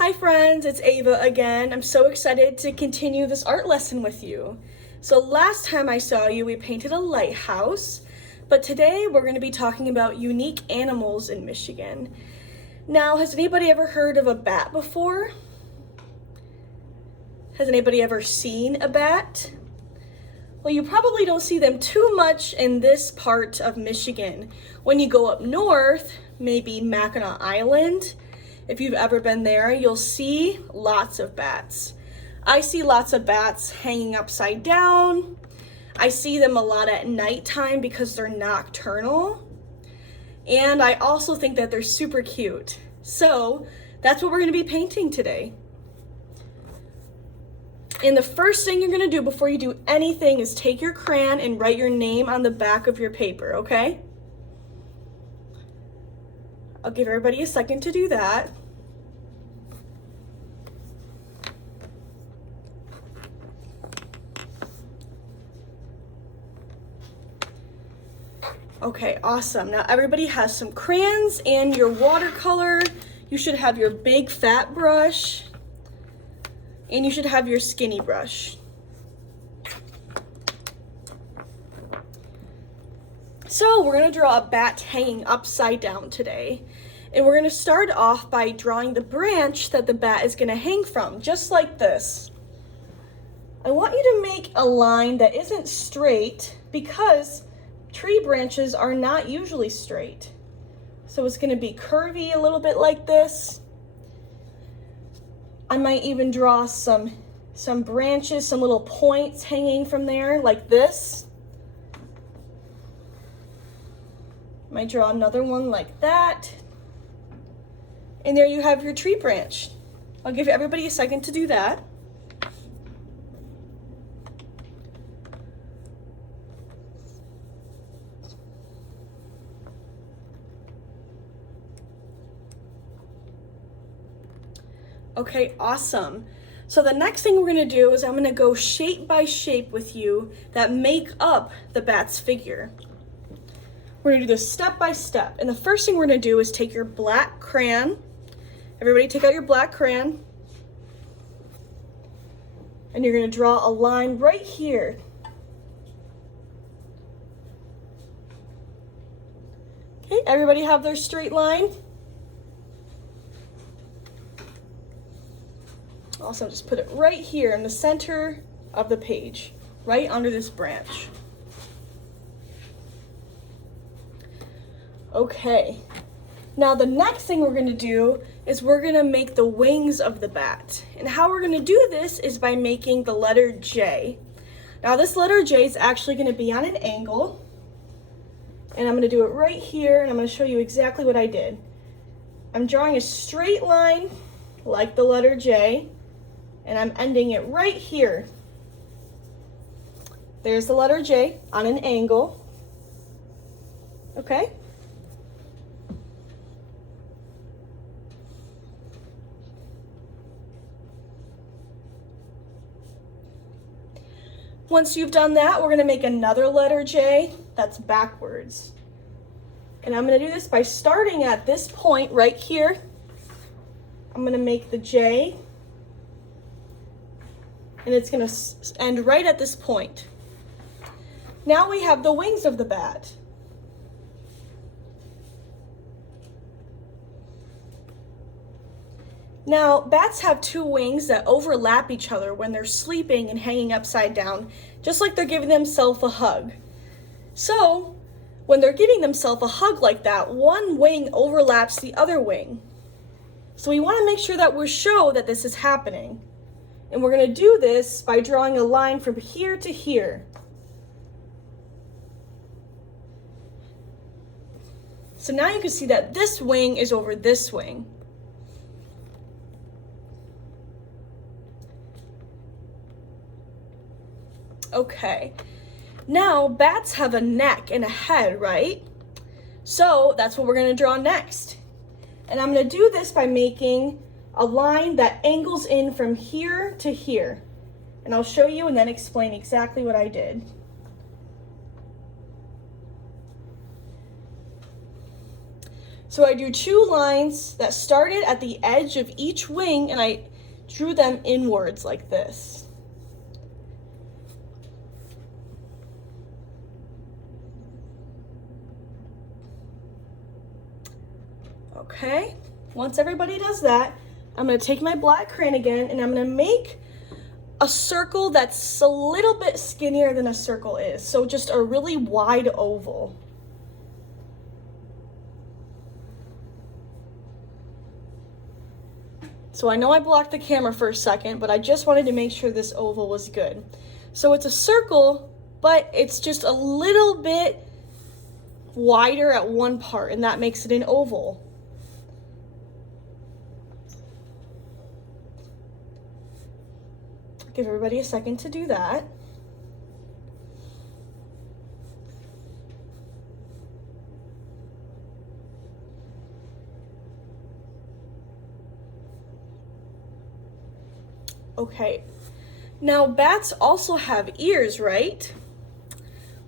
Hi friends, it's Ava again. I'm so excited to continue this art lesson with you. So last time I saw you, we painted a lighthouse, but today we're going to be talking about unique animals in Michigan. Now, has anybody ever heard of a bat before? Has anybody ever seen a bat? Well, you probably don't see them too much in this part of Michigan. When you go up north, maybe Mackinac Island, if you've ever been there, you'll see lots of bats. I see lots of bats hanging upside down. I see them a lot at nighttime because they're nocturnal. And I also think that they're super cute. So that's what we're going to be painting today. And the first thing you're going to do before you do anything is take your crayon and write your name on the back of your paper, okay? I'll give everybody a second to do that. Okay, awesome. Now everybody has some crayons and your watercolor. You should have your big fat brush and you should have your skinny brush. So we're gonna draw a bat hanging upside down today. And we're gonna start off by drawing the branch that the bat is gonna hang from, just like this. I want you to make a line that isn't straight because tree branches are not usually straight. So it's going to be curvy a little bit like this. I might even draw some branches, some little points hanging from there like this. Might draw another one like that. And there you have your tree branch. I'll give everybody a second to do that. Okay, awesome. So the next thing we're gonna do is I'm gonna go shape by shape with you that make up the bat's figure. We're gonna do this step by step. And the first thing we're gonna do is take your black crayon. Everybody take out your black crayon. And you're gonna draw a line right here. Okay, everybody have their straight line? Also, just put it right here in the center of the page, right under this branch. Okay, now the next thing we're gonna do is we're gonna make the wings of the bat. And how we're gonna do this is by making the letter J. Now this letter J is actually gonna be on an angle. And I'm gonna do it right here, and I'm gonna show you exactly what I did. I'm drawing a straight line like the letter J. And I'm ending it right here. There's the letter J on an angle. Okay? Once you've done that, we're going to make another letter J that's backwards. And I'm going to do this by starting at this point right here. I'm going to make the J. And it's going to end right at this point. Now we have the wings of the bat. Now, bats have two wings that overlap each other when they're sleeping and hanging upside down, just like they're giving themselves a hug. So, when they're giving themselves a hug like that, one wing overlaps the other wing. So we want to make sure that we show that this is happening. And we're going to do this by drawing a line from here to here. So now you can see that this wing is over this wing. Okay. Now, bats have a neck and a head, right? So that's what we're going to draw next. And I'm going to do this by making a line that angles in from here to here. And I'll show you and then explain exactly what I did. So So I drew 2 lines that started at the edge of each wing, and I drew them inwards like this. Okay, once everybody does that, I'm going to take my black crayon again, and I'm going to make a circle that's a little bit skinnier than a circle is. So just a really wide oval. So I know I blocked the camera for a second, but I just wanted to make sure this oval was good. So it's a circle, but it's just a little bit wider at one part, and that makes it an oval. Give everybody a second to do that. Okay, now bats also have ears, right?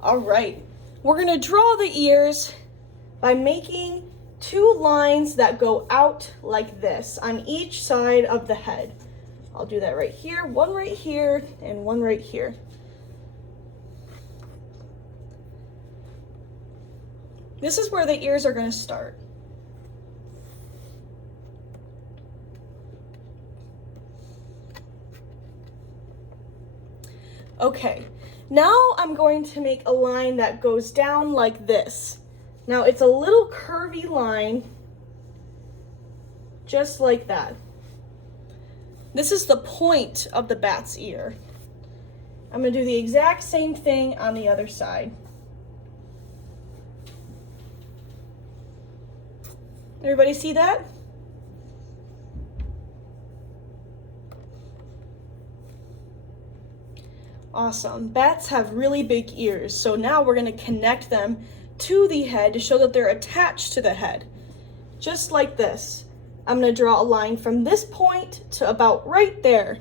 All right, we're gonna draw the ears by making 2 lines that go out like this on each side of the head. I'll do that right here, one right here, and one right here. This is where the ears are gonna start. Okay, now I'm going to make a line that goes down like this. Now it's a little curvy line, just like that. This is the point of the bat's ear. I'm going to do the exact same thing on the other side. Everybody see that? Awesome. Bats have really big ears, so now we're going to connect them to the head to show that they're attached to the head. Just like this. I'm going to draw a line from this point to about right there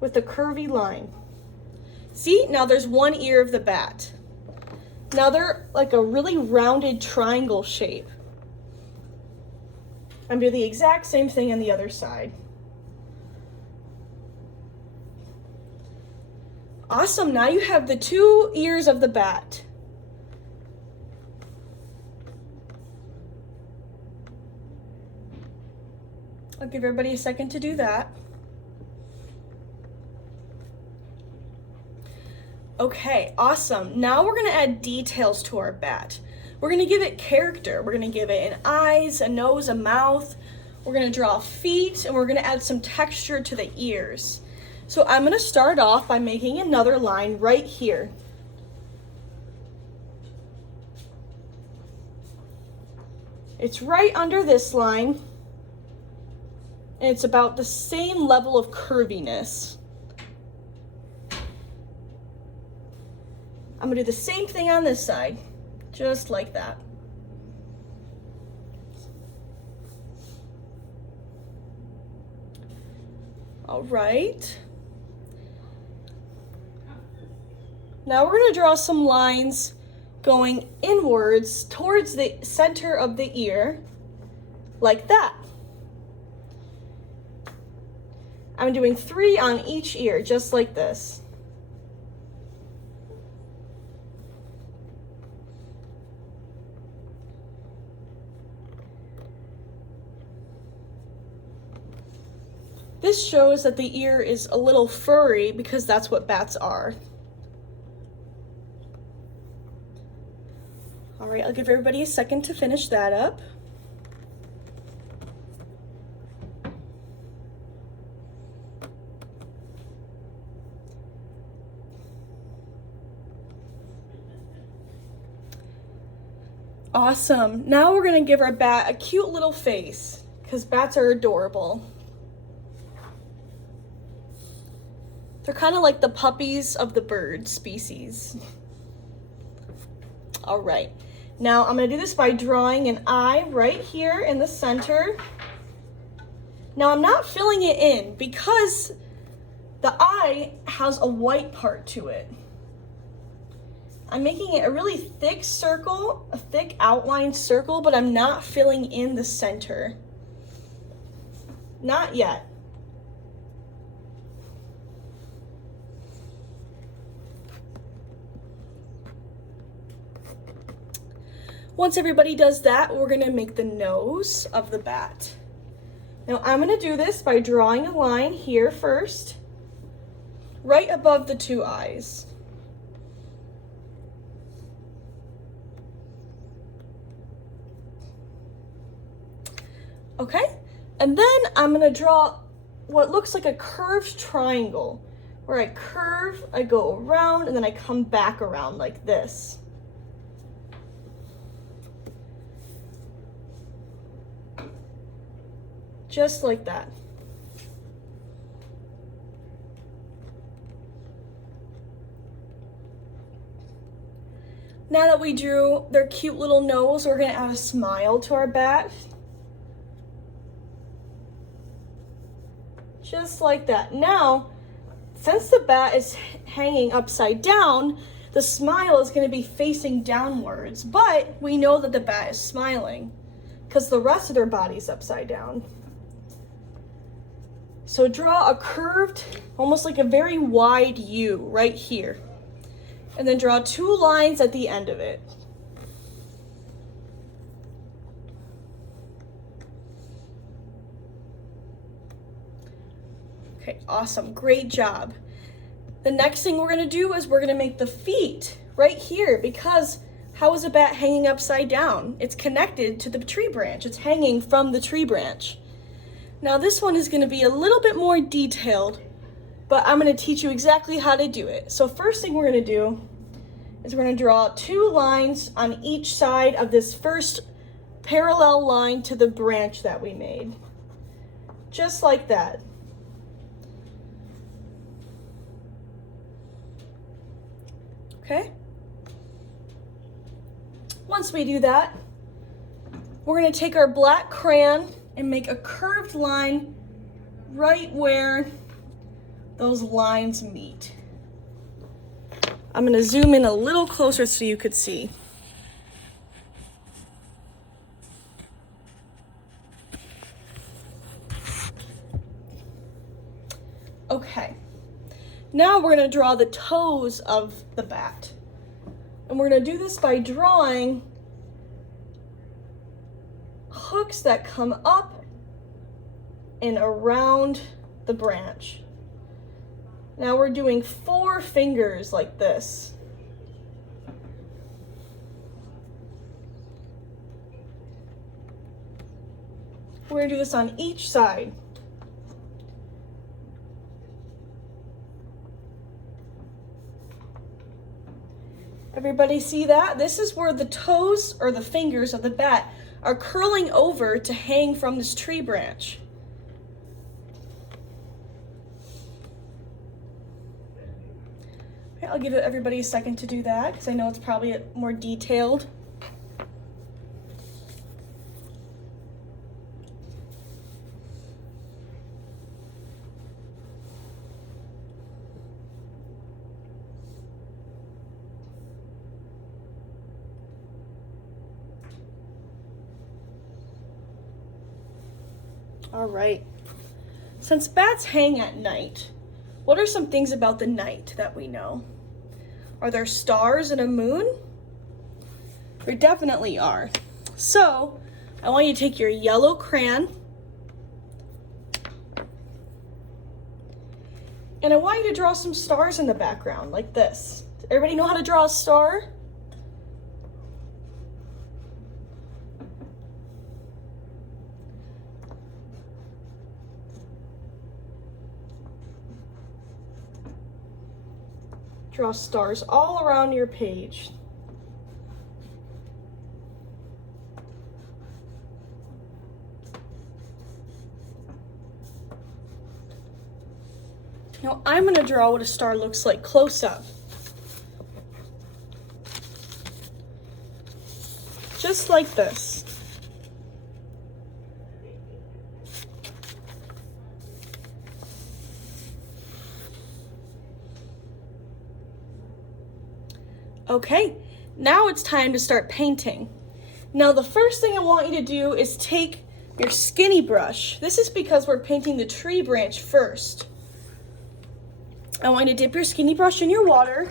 with a curvy line. See, now there's one ear of the bat. Now they're like a really rounded triangle shape. I'm going to do the exact same thing on the other side. Awesome, now you have the 2 ears of the bat. I'll give everybody a second to do that. Okay, awesome. Now we're gonna add details to our bat. We're gonna give it character. We're gonna give it an eyes, a nose, a mouth. We're gonna draw feet, and we're gonna add some texture to the ears. So I'm gonna start off by making another line right here. It's right under this line, and it's about the same level of curviness. I'm gonna do the same thing on this side, just like that. All right. Now we're gonna draw some lines going inwards towards the center of the ear, like that. I'm doing 3 on each ear, just like this. This shows that the ear is a little furry because that's what bats are. All right, I'll give everybody a second to finish that up. Awesome. Now we're gonna give our bat a cute little face because bats are adorable. They're kind of like the puppies of the bird species. All right, now I'm gonna do this by drawing an eye right here in the center. Now I'm not filling it in because the eye has a white part to it. I'm making it a really thick circle, a thick outline circle, but I'm not filling in the center. Not yet. Once everybody does that, we're gonna make the nose of the bat. Now I'm gonna do this by drawing a line here first, right above the two eyes. Okay, and then I'm gonna draw what looks like a curved triangle, where I curve, I go around, and then I come back around like this. Just like that. Now that we drew their cute little nose, we're gonna add a smile to our bat. Just like that. Now, since the bat is hanging upside down, the smile is gonna be facing downwards, but we know that the bat is smiling because the rest of their body's upside down. So draw a curved, almost like a very wide U right here. And then draw two lines at the end of it. Okay, awesome, great job. The next thing we're gonna do is we're gonna make the feet right here, because how is a bat hanging upside down? It's connected to the tree branch. It's hanging from the tree branch. Now this one is gonna be a little bit more detailed, but I'm gonna teach you exactly how to do it. So first thing we're gonna do is we're gonna draw two lines on each side of this first parallel line to the branch that we made. Just like that. Okay? Once we do that, we're gonna take our black crayon and make a curved line right where those lines meet. I'm gonna zoom in a little closer so you could see. Okay, now we're gonna draw the toes of the bat. And we're gonna do this by drawing hooks that come up and around the branch. Now we're doing 4 fingers like this. We're gonna do this on each side. Everybody see that? This is where the toes or the fingers of the bat are curling over to hang from this tree branch. Okay, I'll give everybody a second to do that because I know it's probably more detailed. All right, since bats hang at night, what are some things about the night that we know? Are there stars and a moon? There definitely are. So I want you to take your yellow crayon and I want you to draw some stars in the background like this. Does everybody know how to draw a star? Draw stars all around your page. Now I'm going to draw what a star looks like close up. Just like this. Okay, now it's time to start painting. Now the first thing I want you to do is take your skinny brush. This is because we're painting the tree branch first. I want you to dip your skinny brush in your water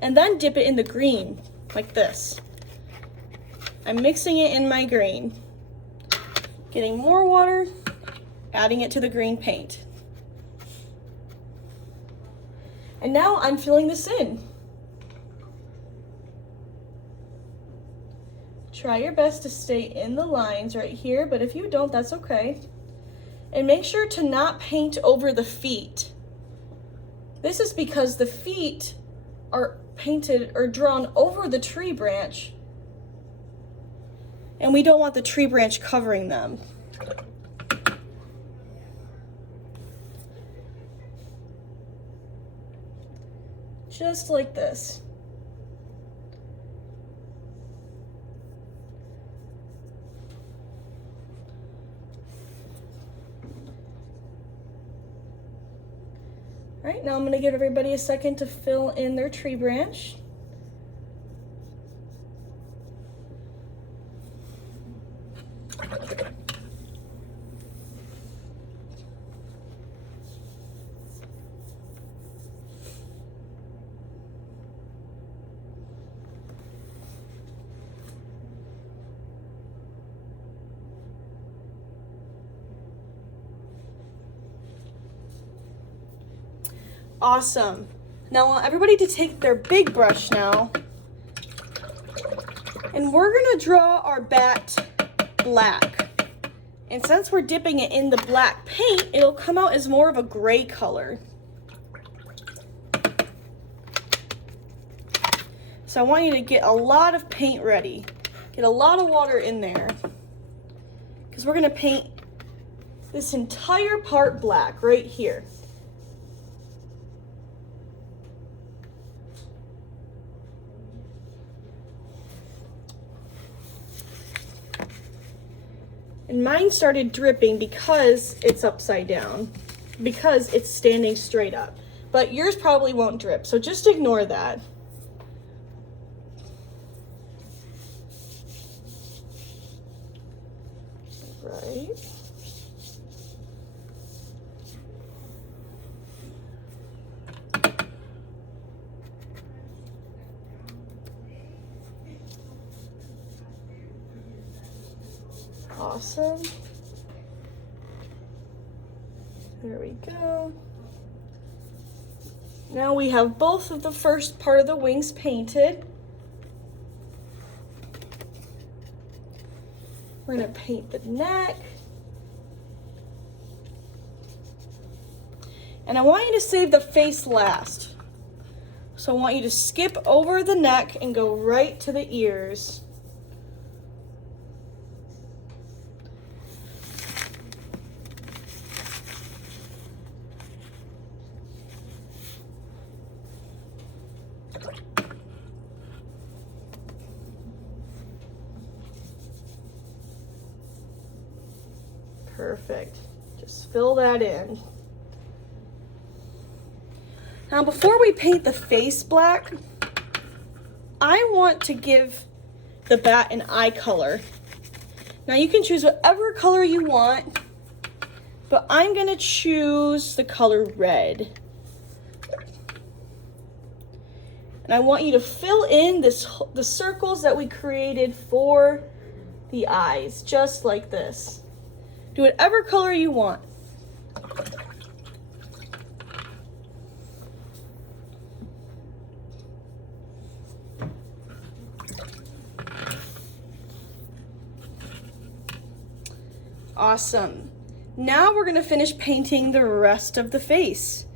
and then dip it in the green, like this. I'm mixing it in my green. Getting more water, adding it to the green paint. And now I'm filling this in. Try your best to stay in the lines right here, but if you don't, that's okay. And make sure to not paint over the feet. This is because the feet are painted or drawn over the tree branch, and we don't want the tree branch covering them. Just like this. All right, now I'm going to give everybody a second to fill in their tree branch. Awesome. Now I want everybody to take their big brush now, and we're gonna draw our bat black. And since we're dipping it in the black paint, it'll come out as more of a gray color. So I want you to get a lot of paint ready. Get a lot of water in there, because we're gonna paint this entire part black right here. And mine started dripping because it's upside down, because it's standing straight up. But yours probably won't drip, so just ignore that. Right. Awesome. There we go. Now we have both of the first part of the wings painted. We're going to paint the neck. And I want you to save the face last. So I want you to skip over the neck and go right to the ears. Perfect. Just fill that in. Now before we paint the face black, I want to give the bat an eye color. Now you can choose whatever color you want, but I'm gonna choose the color red. And I want you to fill in the circles that we created for the eyes, just like this. Do whatever color you want. Awesome. Now we're going to finish painting the rest of the face.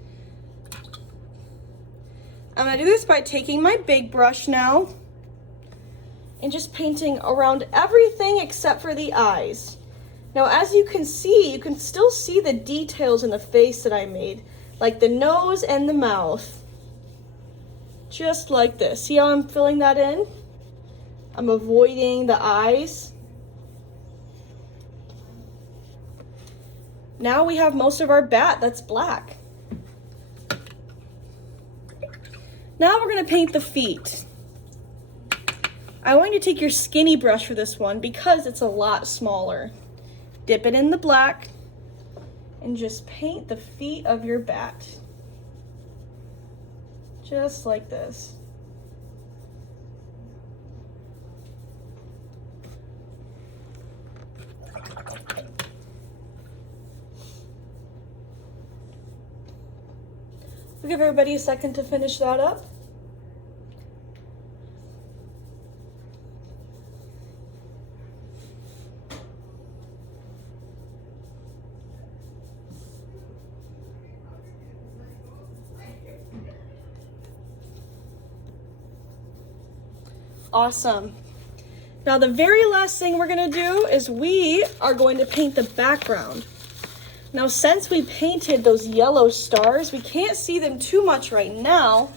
I'm going to do this by taking my big brush now and just painting around everything except for the eyes. Now, as you can see, you can still see the details in the face that I made, like the nose and the mouth. Just like this. See how I'm filling that in? I'm avoiding the eyes. Now we have most of our bat that's black. Now we're gonna paint the feet. I want you to take your skinny brush for this one because it's a lot smaller. Dip it in the black and just paint the feet of your bat. Just like this. We'll give everybody a second to finish that up. Awesome. Now the very last thing we're gonna do is we are going to paint the background. Now since we painted those yellow stars, we can't see them too much right now,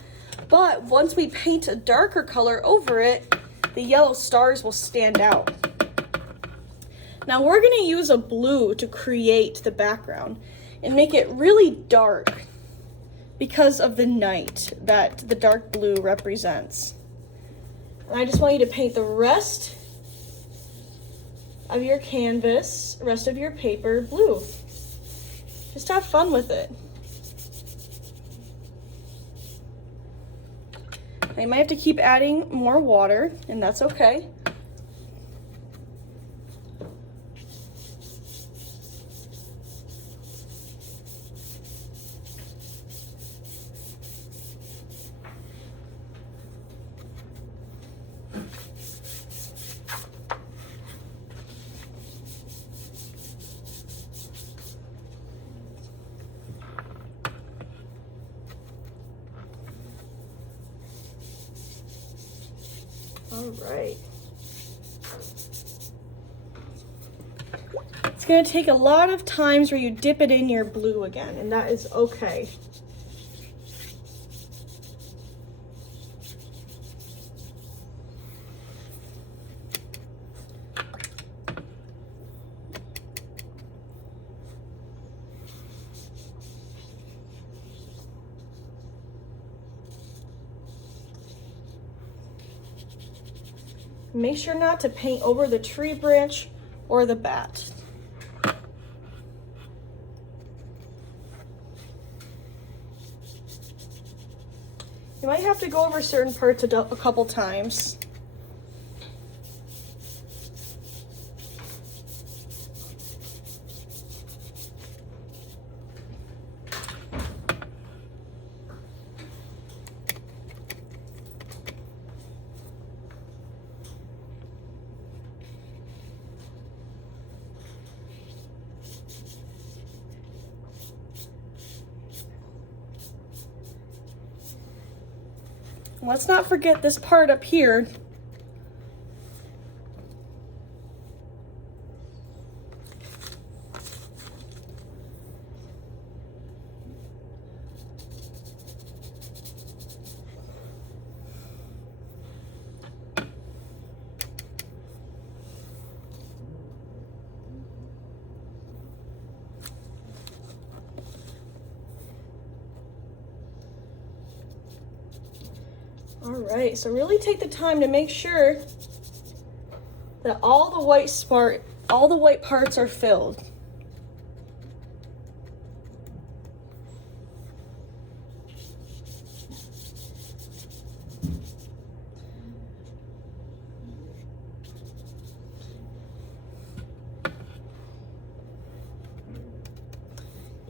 but once we paint a darker color over it, the yellow stars will stand out. Now we're gonna use a blue to create the background and make it really dark because of the night that the dark blue represents. And I just want you to paint the rest of your canvas, rest of your paper blue. Just have fun with it. Now you might have to keep adding more water, and that's okay. All right. It's going to take a lot of times where you dip it in your blue again, and that is okay. Make sure not to paint over the tree branch or the bat. You might have to go over certain parts a couple times. Let's not forget this part up here. All right, so really take the time to make sure that all the white parts are filled.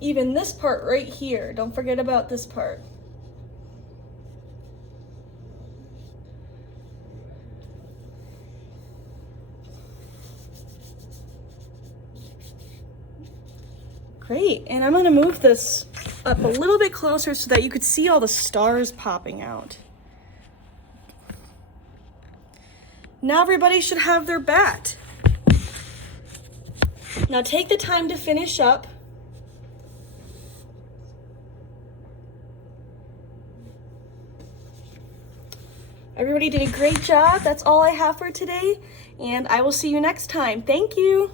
Even this part right here, don't forget about this part. Great, and I'm gonna move this up a little bit closer so that you could see all the stars popping out. Now everybody should have their bat. Now take the time to finish up. Everybody did a great job. That's all I have for today, and I will see you next time. Thank you.